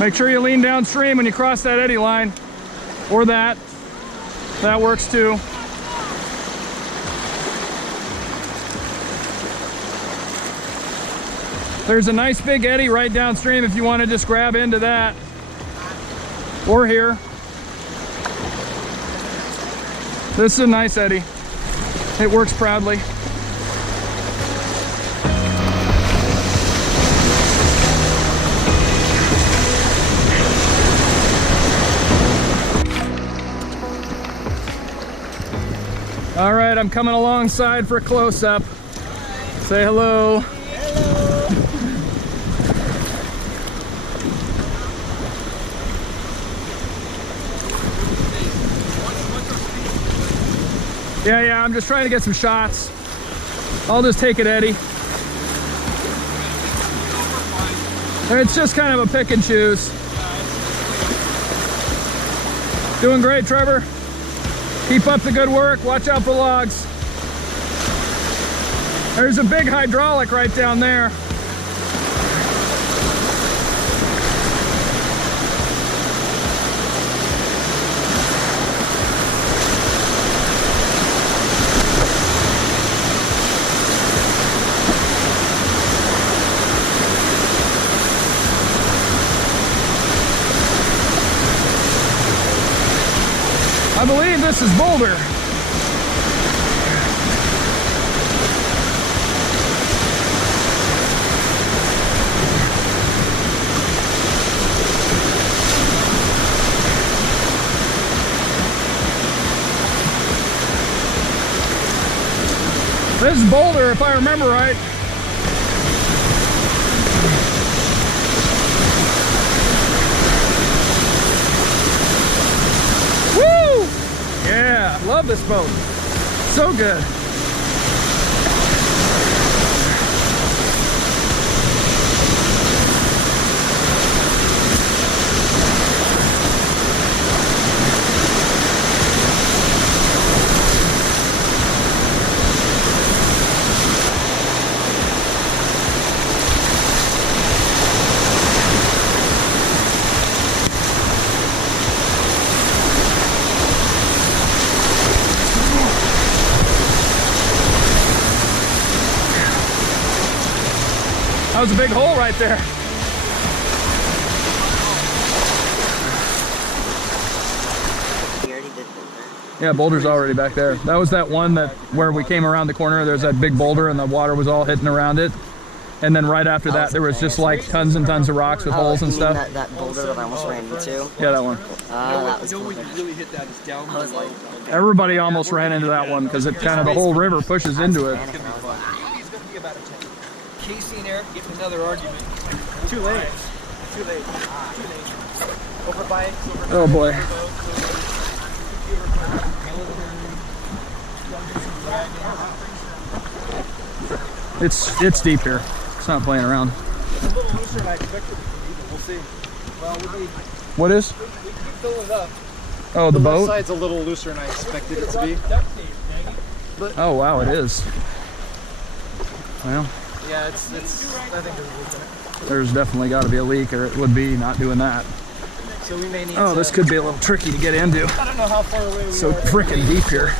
Make sure you lean downstream when you cross that eddy line, or that works too. There's a nice big eddy right downstream if you want to just grab into that, or here. This is a nice eddy. It works proudly. All right, I'm coming alongside for a close-up. Say hello. Hello. Yeah, I'm just trying to get some shots. I'll just take it, Eddie. It's just kind of a pick and choose. Doing great, Trevor. Keep up the good work. Watch out for logs. There's a big hydraulic right down there. I believe this is boulder. This is boulder, if I remember right. Yeah, love this boat. So good. That was a big hole right there. Yeah, boulder's already back there. That was that one that where we came around the corner, there's that big boulder and the water was all hitting around it. And then right after that, there was just like tons and tons of rocks with holes and stuff. That boulder that I almost ran into? Yeah, that one. That was cool. Really hit that is down below. Everybody almost ran into that one because it kind of, the whole river pushes into it. It's going to be about a 10. Casey and Eric getting another argument. Too late. Too late. Too late. Over bikes. Oh boy. It's deep here. It's not playing around. It's a little looser than I expected. We'll see. Well, What is? we keep filling it up. Oh, the left boat? side's a little looser than I expected it to be. Oh wow, it is. Well, Yeah, I think there's a leak in it. there's definitely got to be a leak, or it would be not doing that. So we may need Oh, this could be a little tricky to get into. I don't know how far away we So are. freaking deep here.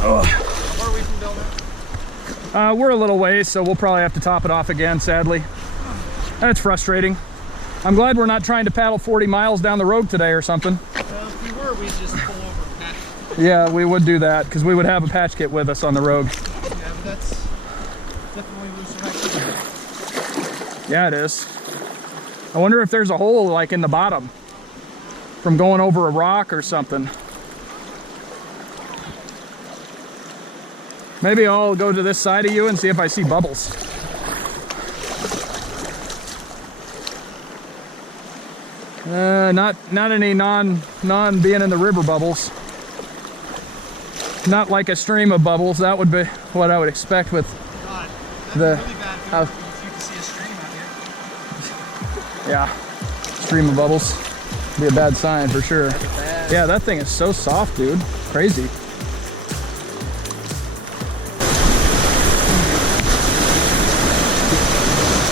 Oh. Where are we from Belknap? We're a little ways, so we'll probably have to top it off again, sadly. That's frustrating. I'm glad we're not trying to paddle 40 miles down the road today or something. Well, if we were, we'd just pull over and patch. Yeah, we would do that, because we would have a patch kit with us on the road. Yeah, but that's definitely looser than I. Yeah, it is. I wonder if there's a hole like in the bottom from going over a rock or something. Maybe I'll go to this side of you and see if I see bubbles. Not any non being in the river bubbles. Not like a stream of bubbles. That would be what I would expect with God, the really bad house. if you can see a stream out here. Yeah, stream of bubbles. Be a bad sign for sure. Yeah, that thing is so soft, dude. Crazy.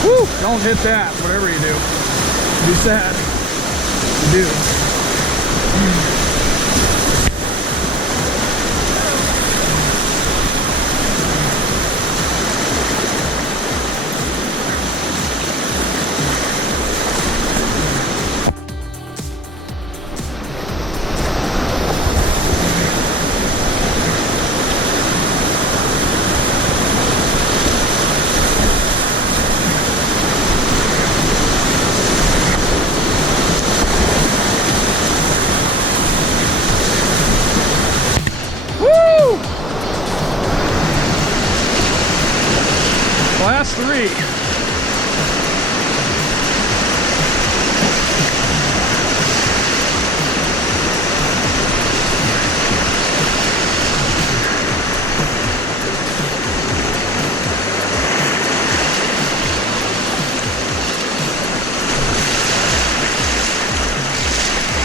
Woo! Don't hit that, whatever you do. Be sad. to do. Class 3.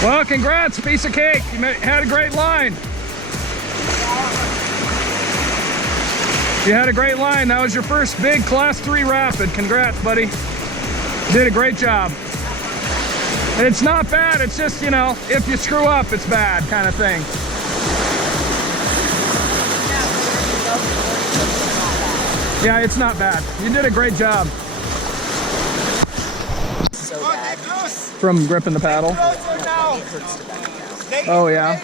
Well, congrats, piece of cake. You had a great line. You had a great line. That was your first big Class 3 rapid. Congrats, buddy. You did a great job. And it's not bad. It's just, you know, if you screw up, it's bad kind of thing. Yeah, it's not bad. You did a great job. So bad. From gripping the paddle. Oh, yeah.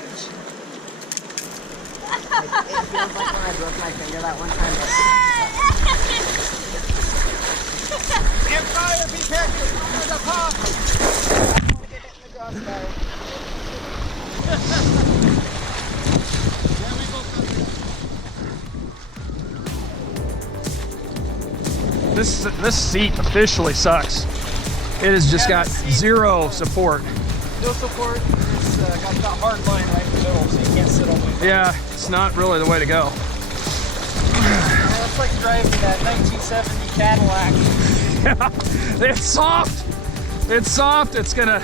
It feels like when I broke my finger that one time. Empire, be careful. There's a pop. I don't want to get hit in the crossfire. This seat officially sucks. It has just got zero support. No support. It's got that hard line right in the middle, so you can't sit on it. Yeah, it's not really the way to go. Yeah, it's like driving that 1970 Cadillac. Yeah, it's soft. It's soft. It's gonna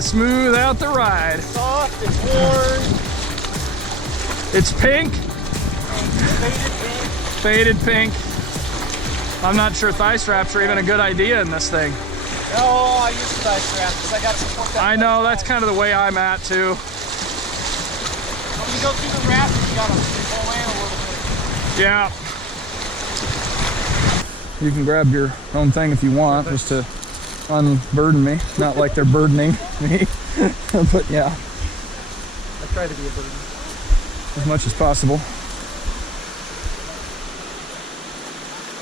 smooth out the ride. Soft, it's worn. It's pink. Faded pink. Faded pink. I'm not sure thigh straps are even a good idea in this thing. Oh, I use thigh straps because I got to support that. I know, that's kind of the way I'm at too. When you go through the rapids, you got to pull in a little bit. Yeah. You can grab your own thing if you want, just to unburden me. Not like they're burdening me, but yeah. I try to be a burden. As much as possible.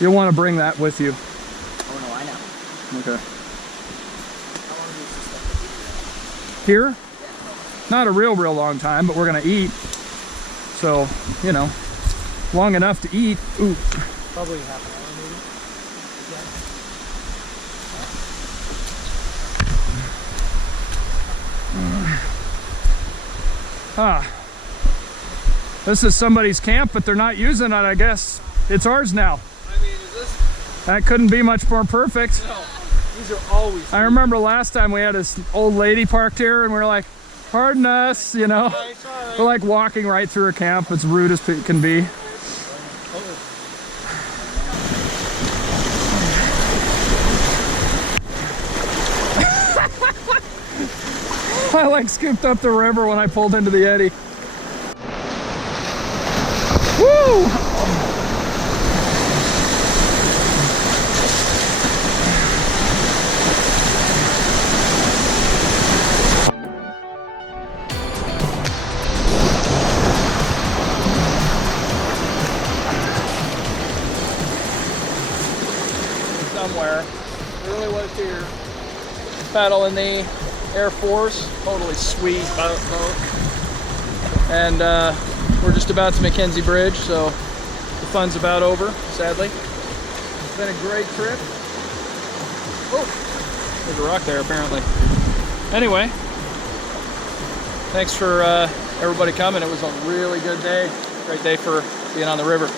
You'll want to bring that with you. Oh no, I know. Okay. Here? Not a real long time, but we're gonna eat. So, you know, long enough to eat. Ooh. Probably half an hour maybe. Ah. This is somebody's camp, but they're not using it, I guess. It's ours now. I mean, is this? That couldn't be much more perfect. No. These are always. I remember last time we had this old lady parked here and we were like, pardon us, you know. Sorry. We're like walking right through a camp. It's rude as it can be. I like scooped up the river when I pulled into the eddy. Woo! Somewhere. Really was here. Paddle in the Air Force. Totally sweet boat. And we're just about to McKenzie Bridge, so the fun's about over, sadly. It's been a great trip. Oh, there's a rock there apparently. Anyway, thanks for everybody coming. It was a really good day. Great day for being on the river.